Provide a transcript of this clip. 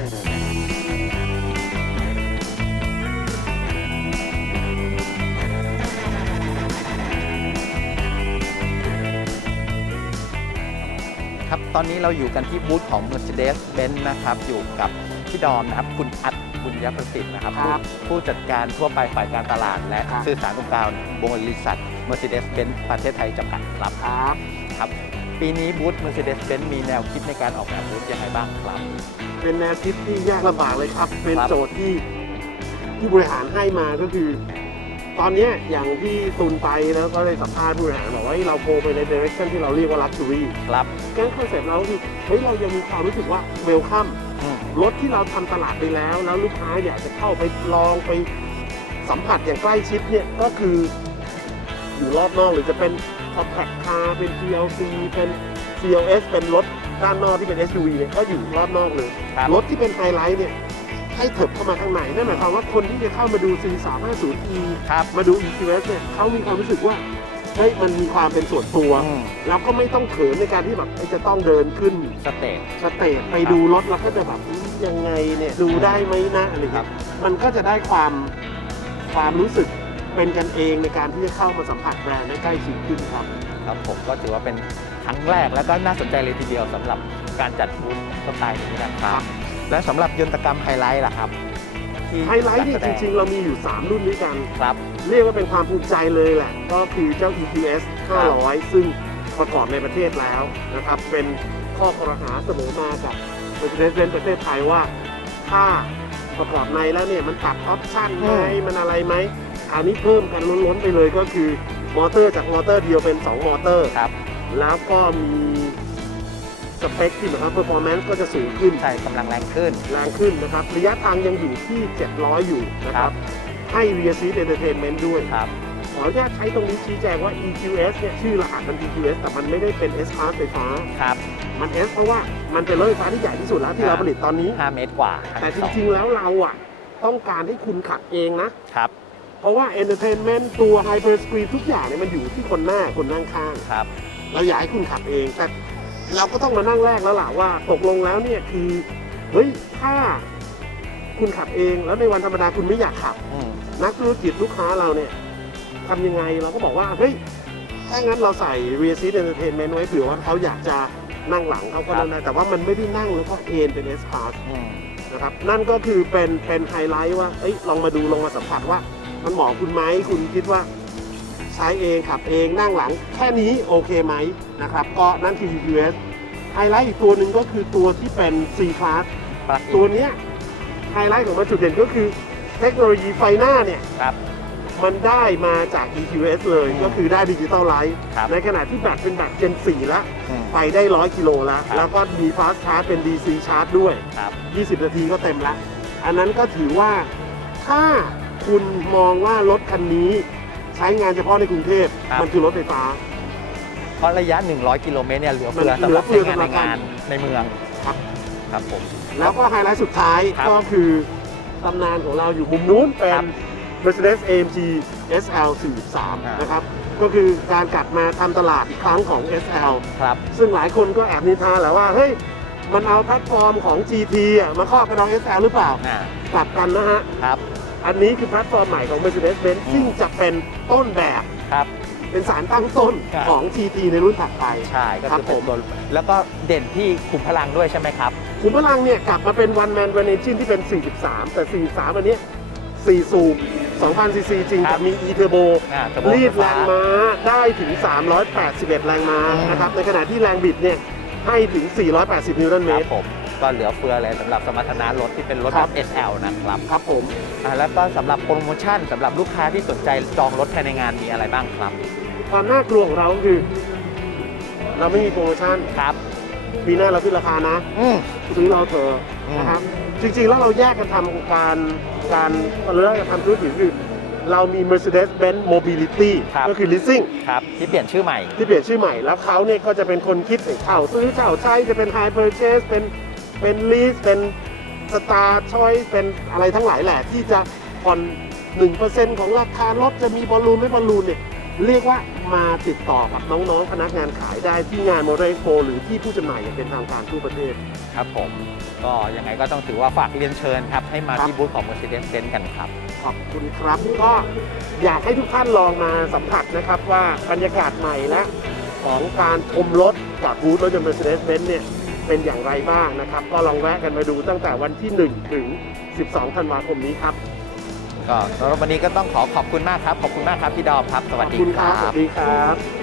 ครับตอนนี้เราอยู่กันที่บูธของ Mercedes-Benz นะครับ อยู่กับพี่ดอมนะครับ คุณอัดบุญยประสิทธิ์นะครับครับผู้ผู้จัดการทั่วไปฝ่ายการตลาด และครับสื่อสารองค์การบริษัท Mercedes-Benz ประเทศไทยจำกัดครับครับครับ ปีนี้บูธ Mercedes-Benz มีแนวคิดในการออกแบบบูธยังไงบ้างครับ เป็นแนวคิดที่ยากลำบากเลยครับ เป็นครับโจทย์ที่ที่บริหารให้มาก็คือ ตอนเนี้ยอย่างที่ตุนไปแล้วก็เลยสัมภาษณ์ผู้บริหารบอกว่าเฮ้ยเราโกไปในเดเรคชั่นที่เราเรียกว่า luxury ครับงั้นคอนเซ็ปต์เราก็คือเฮ้ยเรายังมีความรู้สึกว่าเวลคัมอืมรถที่เราทำตลาดไปแล้ว แล้วลูกค้าอยากจะเข้าไปลองไปสัมผัสอย่างใกล้ชิดเนี่ยก็คืออยู่รอบนอกหรือจะเป็น compact car เป็น GLC เป็น CLS เป็นรถด้านนอกที่เป็น SUV เนี่ยก็อยู่รอบนอกเลย ครับ รถที่เป็นไฮไลท์เนี่ยให้เถิบเข้ามาข้างในนั่นหมายความว่าคนที่จะเข้ามาดู C350e ครับมาดู EQS เนี่ยเขามีความรู้สึกว่าเฮ้ยมันมีความเป็นส่วนตัว อืมแล้วก็ไม่ต้องเขินในการที่แบบเอ้ยจะต้องเดินขึ้น สเตจ สเตจไปดูรถแล้วก็จะแบบอืมยังไงเนี่ยดูได้ไหมนะอะไรครัเงี้บยมันก็จะได้ความความรู้สึก เป็นกันเองในการที่จะเข้ามาสัมผัสแบรนด์ได้ใกล้ชิดขึ้นครับ ครับผมก็ถือว่าเป็นครั้งแรกแล้วก็น่าสนใจเลยทีเดียวสำหรับการจัดบูธสไตล์นี้นะครับ และสำหรับยนตกรรมไฮไลท์ล่ะครับที่ไฮไลท์เนี่ยจริง ๆ เรามีอยู่ 3 รุ่นด้วยกันๆครับ เรียกว่าเป็นความภูมิใจเลยแหละ ก็คือเจ้า EQS 500 ซึ่งประกอบในประเทศแล้วนะครับ เป็นข้อคอรหาเสมอมากับ Mercedes-Benz ประเทศไทยว่า ถ้าประกอบในแล้วเนี่ยมันตัดออปชั่นไหมอืมมันอะไรไหม อันนี้เพิ่มกันล้นๆไปเลยก็คือมอเตอร์จากมอเตอร์เดียวเป็น 2 มอเตอร์ ครับ แล้วก็มีสเปคที่หมายความว่า performance ก็จะสูงขึ้น ใช่กำลังแรงขึ้น แรงขึ้นนะครับ ระยะทางยังอยู่ที่ 700 อยู่นะคครัรับบให้ rear seat entertainment ด้วย ครับ ขออนุญาตใช้ตรงนี้ชี้แจงว่า EQS เนี่ยชื่อรหัสมัน EQS แต่มันไม่ได้เป็น S Class ไฟฟ้า ครับ มัน S เพราะว่ามันเป็นรถไฟฟ้าที่ใหญ่ที่สุดแล้วที่ครัเราบผลิตตอนนี้ 5 เมตรกว่าแต่จริงๆแล้วเราอะต้องการให้คุณขับเองนะๆครับ เพราะว่า entertainment ตัว hyper screen ทุกอย่างเนี่ยมันอยู่ที่คนหน้าคนนั่งข้างครับ เราอยากให้คุณขับเอง แต่เราก็ต้องมานั่งแรกแล้วล่ะว่าตกลงแล้วเนี่ยคือ เฮ้ย ถ้าคุณขับเองแล้วในวันธรรมดาคุณไม่อยากขับ อืมนักธุรกิจลูกค้าเราเนี่ยทำยังไงเราก็บอกว่า เฮ้ย ถ้างั้นเราใส่ rear seat entertainment ไว้เผื่อว่าเขาอยากจะนั่งหลังเขาก็นั่งได้แต่ว่ามันไม่ได้นั่งแล้วก็เอนเป็น S Class อืมนะครับนั่นก็คือเป็นเป็นไฮไลท์ว่าเอ้ยลองมาดูลองมาสัมผัสว่า มันเหมาะคุณไหมคุณคิดว่าใช้เองขับเองนั่งหลัง แค่นี้โอเคไหมนะครับ ก็นั่นคือ EQS ไฮไลท์อีกตัวหนึ่งก็คือตัวที่เป็น C Class ปลั๊กอินตัวเนี้ยไฮไลท์ของมันจุดเด่นก็คือเทคโนโลยีไฟหน้าเนี่ยครับ มันได้มาจาก EQS เลยอืมก็คือได้ดิจิตอลไลท์ครับในขณะที่แบตเป็นแบต Gen 4แล้ว อืม ไปได้ 100 กิโลแล้ว ครับ แล้วก็มีฟาสต์ชาร์จเป็น DC ชาร์จด้วย ครับ 20 นาทีก็เต็มแล้ว อันนั้นก็ถือว่าถ้า คุณมองว่ารถคันนี้ใช้งานเฉพาะในกรุงเทพครับ มันคือรถไฟฟ้า เพราะระยะ 100 กิโลเมตรเนี่ยเหลือเฟือมันสำหรับเหลืใช้อเฟืงาอนในสำหรับงานในเมืองครับ ครับผม แล้วก็ไฮไลท์สุดท้ายครับก็คือตำนานของเราอยู่มุมนู้นเป็ครันบ Mercedes AMG SL อ่า 43นนะครับก็คือการกลับมาทำตลาดอีกครั้งของ SL ครับ ซึ่งหลายคนก็แอบนินทาแหละว่าเฮ้ยมันเอาแพลตฟอร์มของ GT อะมาครอบกับน้อง SL หรือเปล่า อ่ากลับกันนะฮะ ครับ อันนี้คือแพลตฟอร์มใหม่ของ Mercedes-Benz อืมซึ่งจะเป็นต้นแบบครับ เป็นสารตั้งต้นครับ ของ GT ในรุ่นถัดไป ใช่ก็ครัคืบอเป็นผมตัวแล้วก็เด่นที่ขุมพลังด้วยใช่ไหมครับ ขุมพลังเนี่ยกลับมาเป็น one man one engine ที่เป็น 43 แต่ 43 อันเนี้ย4สูบ2,000 ซีซีจริงครัแต่บ มี e turbo อ่าจะรีดไฟแรฟ้า งม้าได้ถึง 381 แรงม้าอืม นะครับ ในขณะที่แรงบิดเนี่ยให้ถึง 480 นิวตันคเมรับตรผม ก็เหลือเฟือเลยสำหรับสมรรถนะรถที่เป็นรถครับ SL นะครับครับผม อ่าแล้วก็สำหรับโปรโมชั่นสำหรับลูกค้าที่สนใจจองรถภายในงานมีอะไรบ้างครับความน่ากลัวของเราก็คือ เราไม่มีโปรโมชั่นครับปีหน้าเราขึ้นราคานะ อืม ซื้อเราเถอะอืม นะครับจริงๆ แล้วเราแยกกันทำการการเราแยกกันทำธุรกิจคือเรามี Mercedes-Benz Mobility ครับ ก็คือ leasing ครับที่เปลี่ยนชื่อใหม่ ที่เปลี่ยนชื่อใหม่แล้วเขาเนี่ยก็จะเป็นคนคิดเช่าซื้อเช่าใช้จะเป็น high purchase เป็น เป็น lease เป็น star choice เป็นอะไรทั้งหลายแหละที่จะผ่อน1%ของราคารถจะมีบอลลูนไม่บอลลูนเนี่ยเรียกว่ามาติดต่อกับน้องๆพนักงานขายได้ที่งานโมเดลโ o หรือที่ผู้จำหน่ายอย่างเป็นทางการทั่วประเทศ ครับผมก็ยังไงก็ต้องถือว่าฝากเรียนเชิญครับ ให้มาครับที่บูธของ Mercedes-Benz กันครับ ขอบคุณครับก็อยากให้ทุกท่านลองมาสัมผัสนะครับว่าบรรยากาศใหม่และของการชมรถจากบูธรถยนต์ Mercedes-Benz เนี่ย เป็นอย่างไรบ้างนะครับ ก็ลองแวะกันมาดูตั้งแต่วันที่ 1 ถึง 12 ธันวาคมนี้ครับก็สำหรับวันนี้ก็ต้องขอขอบคุณมากครับ ขอบคุณมากครับพี่ดอมครับ สวัสขอบดีคุณคครัรับสบวัสดีครับ